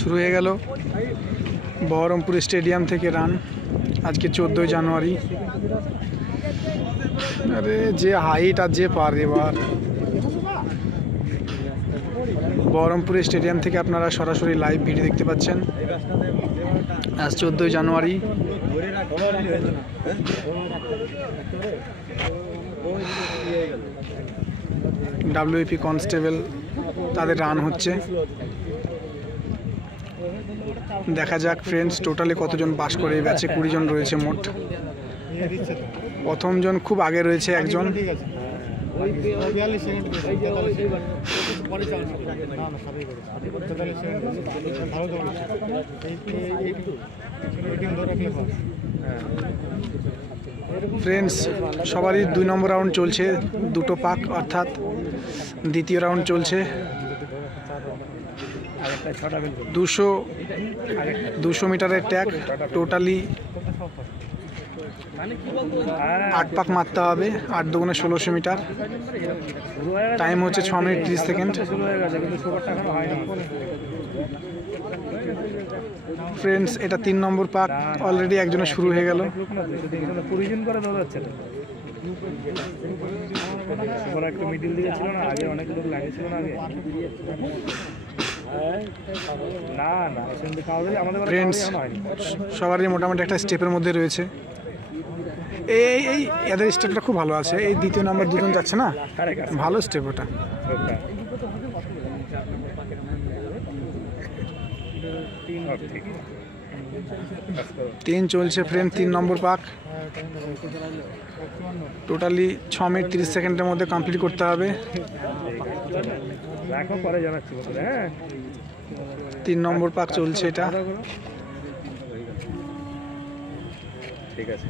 শুরু হয়ে গেল বহরমপুর স্টেডিয়াম থেকে রান। আজকে 14 জানুয়ারি। আরে যে হাইট আর যে পার এবার বহরমপুর স্টেডিয়াম থেকে আপনারা সরাসরি লাইভ ভিডিও দেখতে পাচ্ছেন। আজ 14 জানুয়ারি। ডাব্লিউপি কনস্টেবল তাদের রান হচ্ছে। দেখা যাক ফ্রেন্ডস টোটালি কতজন পাস করে এই ব্যাচে। 20 জন রয়েছে মোট। প্রথম জন খুব আগে রয়েছে একজন। ফ্রেন্ডস সবারই 2 নম্বর রাউন্ড চলছে, দুটো পাক, অর্থাৎ দ্বিতীয় রাউন্ড চলছে। 200 মিটারের ট্যাগ, টোটালি 8 পাক মারতে হবে। 8 দুগুণে 1600 মিটার। টাইম হচ্ছে 6 মিনিট 30 সেকেন্ড। ফ্রেন্ডস এটা 3 নম্বর পাক, অলরেডি একজনের শুরু হয়ে গেল। ফ্রেন্ডস সবারই মোটামুটি একটা স্টেপের মধ্যে রয়েছে। এই এদের স্টেপটা খুব ভালো আছে। এই দ্বিতীয় নাম্বার দুজন যাচ্ছে না, ভালো স্টেপ ওটা। তিন চলছে ফ্রেন্ড, 3 নম্বর পাক। টোটালি 6 মিনিট 30 সেকেন্ডের মধ্যে কমপ্লিট করতে হবে। 3 নম্বর পাক চলছে এটা। ঠিক আছে,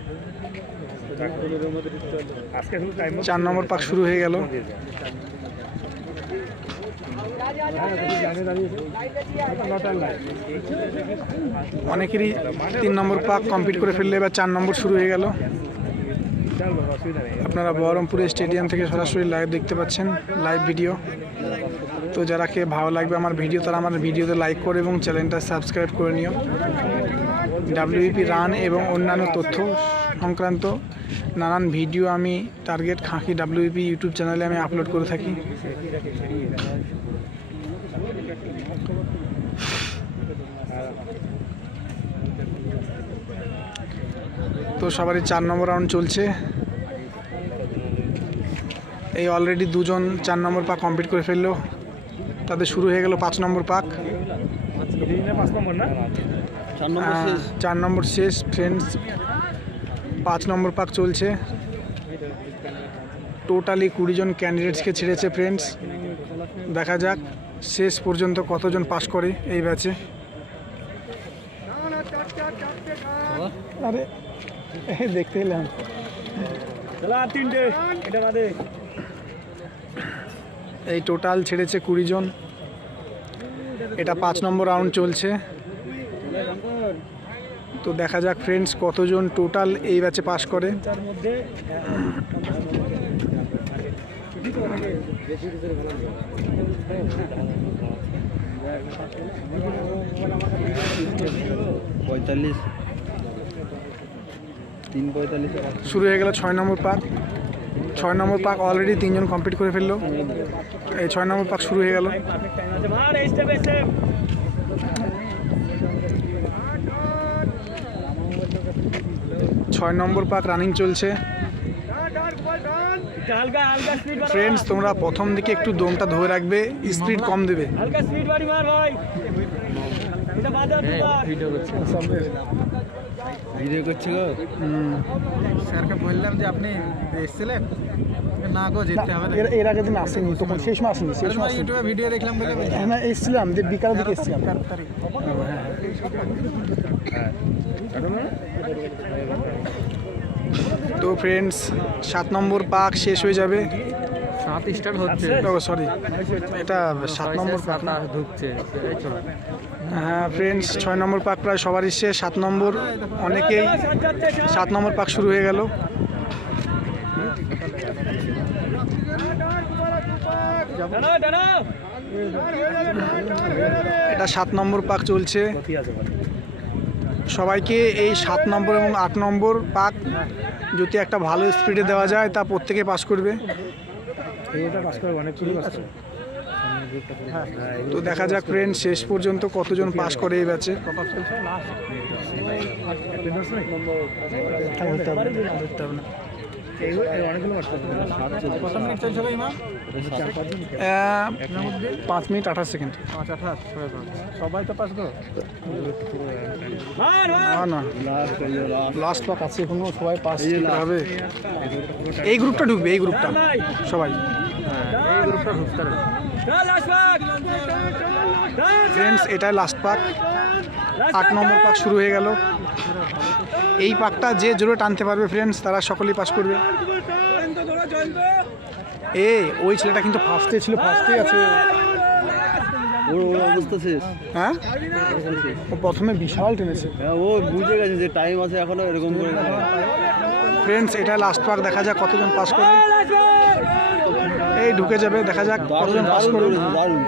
4 নম্বর পাক শুরু হয়ে গেল। অনেকেরই 3 নম্বর পাক কমপ্লিট করে ফেললে, এবার 4 নম্বর শুরু হয়ে গেল। আপনারা বহরমপুর স্টেডিয়াম থেকে সরাসরি লাইভ দেখতে পাচ্ছেন, লাইভ ভিডিও। তো যারাকে ভালো লাগবে আমার ভিডিও, তারা আমার ভিডিওতে লাইক করে এবং চ্যানেলটা সাবস্ক্রাইব করে নিও। ডাব্লিউপি রান এবং অন্যান্য তথ্য সংক্রান্ত নানান ভিডিও আমি টার্গেট খাঁকি ডাব্লিউপি ইউটিউব চ্যানেলে আমি আপলোড করে থাকি। তো সবারই 4 নম্বর রাউন্ড চলছে। এই অলরেডি দুজন 4 নম্বর পাক কমপ্লিট করে ফেললো, তাদের শুরু হয়ে গেল 5 নম্বর পাক। 4 নম্বর শেষ ফ্রেন্ডস, 5 নম্বর পাক চলছে। টোটালি 20 জন ক্যান্ডিডেটসকে ছেড়েছে ফ্রেন্ডস। দেখা যাক শেষ পর্যন্ত কতজন পাস করে এই ব্যাচে। আরে দেখতে এলাম এই টোটাল ছেড়েছে 20 জন। এটা 5 নম্বর রাউন্ড চলছে। তো দেখা যাক ফ্রেন্ডস কতজন টোটাল এই ব্যাচে পাস করে। শুরু হয়ে গেল 6 নম্বর পাক। 6 নম্বর পাক অলরেডি 3 জন কমপ্লিট করে ফেললো। এই 6 নম্বর পাক শুরু হয়ে গেল। 6 নম্বর পাক রানিং চলছে। ফ্রেন্ডস তোমরা প্রথম দিকে একটু দমটা ধরে রাখবে, স্পিড কম দেবে। ভিডিও করছিল, স্যারকে বললাম যে আপনি এসেছিলেন না, গো যেতে হবে। এর আগের দিন আসেনি, তখন সেই সময় আসেনি। সেই সময় ইউটিউবে ভিডিও দেখলাম বলে হ্যাঁ এসেছিলাম, যে বিকালের দিকে এসেছিলাম। তো ফ্রেন্ডস 7 নম্বর পাক শেষ হয়ে যাবে। 7 স্টার্ট হচ্ছে, সরি এটা 7 নম্বর পাক না, ঢুকছে। হ্যাঁ ফ্রেন্ডস 6 নম্বর পাক প্রায় সবারই শেষ। 7 নম্বর অনেকেই 7 নম্বর পাক শুরু হয়ে গেল। এটা 7 নম্বর পাক চলছে। সবাইকে এই 7 নম্বর এবং 8 নম্বর পাক যদি একটা ভালো স্পিডে দেওয়া যায় তা প্রত্যেকে পাস করবে। তো দেখা যাক ফ্রেন্ড শেষ পর্যন্ত কতজন পাস করে এই ব্যাচে। কত মিনিট চলছে ভাই ইমাম? 5 মিনিট 28 সেকেন্ড। 5-28 সবাই তো পাস তো? না না, লাস্ট পাক আছে এখনো, সবাই পাস হবে। এই গ্রুপটা ঢুকবে, এই গ্রুপটা সবাই। এই গ্রুপটা ঢুকতে হবে। ফ্রেন্ডস এটাই লাস্ট পাক, 8 নম্বর পাক শুরু হয়ে গেল। এই পাকটা যে জোরে টানতে পারবে ফ্রেন্ডস তারা সকলেই পাস করবে। ওই ছেলেটা কিন্তু ফার্স্টে ছিল, ফার্স্টেই আছে। ওর অবস্থা শেষ। হ্যাঁ, ও প্রথমে বিশাল টেনেছে। হ্যাঁ, ও বুঝে গেছে যে টাইম আছে এখনো, এরকম করে। ফ্রেন্ডস এটা লাস্ট পাক, দেখা যাক কতজন পাস করে। এই ঢুকে যাবে, দেখা যাক কতজন পাস করে। দারুণ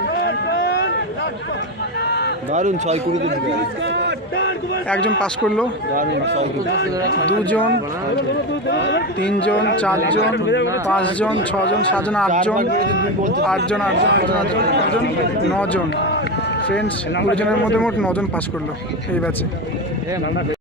দারুণ 6-20 ঢুকে গেছে। একজন পাস করলো, দারুণ 6-20। 2 জন, 3 জন, 4 জন, 5 জন, 6 জন, 7 জন, 8 জন, 8 জন, 8 জন, 8 জন, 8 জন, 9 জন। ফ্রেন্ডস 20 জনের মধ্যে মোট 9 জন পাস করলো এই ব্যাচে।